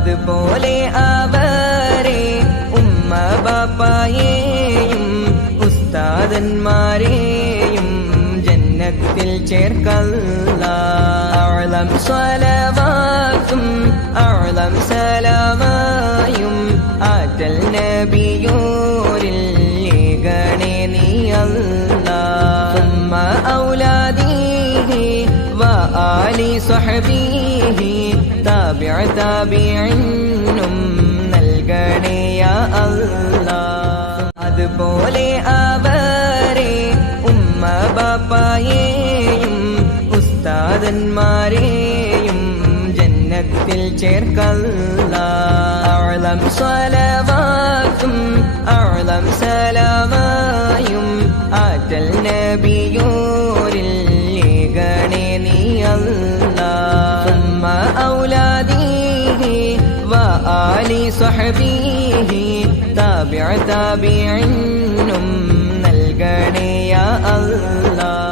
അതുപോലെ അവരെ ഉമ്മ ബാപ്പായെയും ഉസ്താദന്മാരെയും ജന്നത്തിൽ ചേർക്കല്ലാ. അഅ്ലം സ്വലവാത്തും അഅ്ലം സലാമായും ആറ്റൽ നബിയോരിൽ ഏകണേ നീ അല്ലാ. സുമ്മ ഔലാദിഹി വ ആലി സ്വഹബിഹി താബിഅ താബിഇനും നൽകണേ യാ അല്ലാ. അതുപോലെ അവരെ ഉമ്മ ബാപ്പായെയും ഉസ്താദന്മാരെയും ജന്നത്തിൽ ചേർക്കല്ലാ. അഅ്ലം സ്വലവാത്തും അഅ്ലം സലാമായും ആറ്റൽ നബിയോരിൽ ഏകണേ നീ അല്ലാ. സുമ്മ ഔലാദിഹി വ ആലി സ്വഹബിഹി താബിഅ താബിഇനും നൽകണേ യാ അല്ലാ.